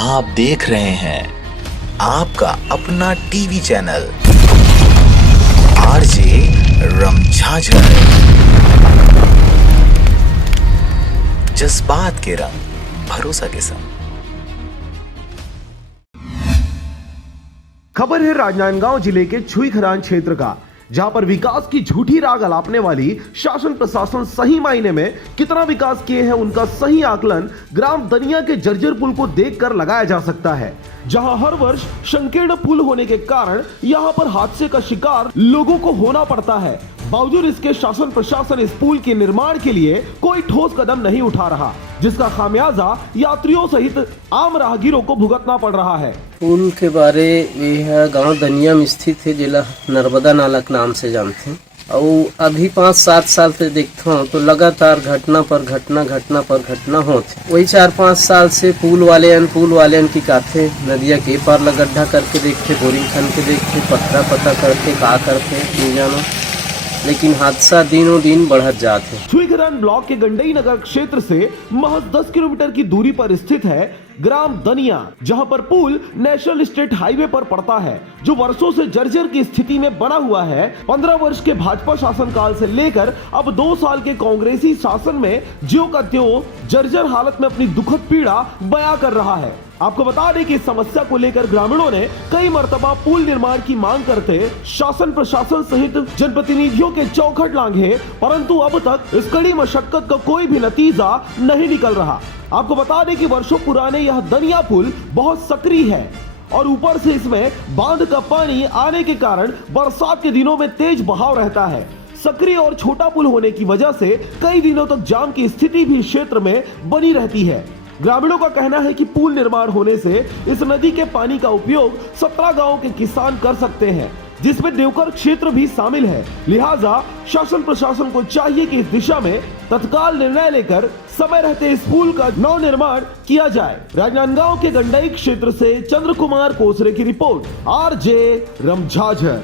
आप देख रहे हैं आपका अपना टीवी चैनल आरजे रमझाझर। जज्बात के रंग भरोसा के संग। खबर है राजनांदगांव जिले के छुईखरान क्षेत्र का, जहां पर विकास की झूठी राग अलापने वाली शासन प्रशासन सही मायने में कितना विकास किए हैं उनका सही आकलन ग्राम दनिया के जर्जर पुल को देखकर लगाया जा सकता है। जहां हर वर्ष संकीर्ण पुल होने के कारण यहां पर हादसे का शिकार लोगों को होना पड़ता है। बावजूद इसके शासन प्रशासन इस पुल के निर्माण के लिए कोई ठोस कदम नहीं उठा रहा, जिसका खामियाजा यात्रियों सहित आम राहगीरों को भुगतना पड़ रहा है। पुल के बारे यह गांव दनिया में स्थित है, जिला नर्मदा नाला के नाम से जानते हैं। और अभी 5-7 साल से देखता हूँ तो लगातार घटना पर घटना होती। वही 4-5 साल से पुल वाले की काथे नदिया के पार गड्ढा करके देखते, बोरिंग खन के देखते, पत्थरा पता करके का करते नहीं जानो, लेकिन हादसा दिनों दिन बढ़त जाते। छुईखरान ब्लॉक के गंडई नगर क्षेत्र से महज 10 किलोमीटर की दूरी पर स्थित है ग्राम दनिया, जहां पर पुल नेशनल स्टेट हाईवे पर पड़ता है, जो वर्षों से जर्जर की स्थिति में बना हुआ है। 15 वर्ष के भाजपा शासनकाल से लेकर अब 2 साल के कांग्रेसी शासन में ज्यों का त्यों जर्जर हालत में अपनी दुखद पीड़ा बयां कर रहा है। आपको बता दें कि इस समस्या को लेकर ग्रामीणों ने कई मर्तबा पुल निर्माण की मांग करते शासन प्रशासन सहित जनप्रतिनिधियों के चौखट लांघे, परंतु अब तक इस कड़ी मशक्कत का कोई भी नतीजा नहीं निकल रहा। आपको बता दें कि वर्षों पुराने यह दनिया पुल बहुत सक्रिय है और ऊपर से इसमें बांध का पानी आने के कारण बरसात के दिनों में तेज बहाव रहता है। सक्रिय और छोटा पुल होने की वजह से कई दिनों तक जाम की स्थिति भी क्षेत्र में बनी रहती है। ग्रामीणों का कहना है कि पुल निर्माण होने से इस नदी के पानी का उपयोग 17 गांवों के किसान कर सकते हैं, जिसमें देवकर क्षेत्र भी शामिल है। लिहाजा शासन प्रशासन को चाहिए कि इस दिशा में तत्काल निर्णय लेकर समय रहते इस पुल का नव निर्माण किया जाए। राजनांदगांव के गंडई क्षेत्र से चंद्र कुमार कोसरे की रिपोर्ट, आरजे रमझाझर।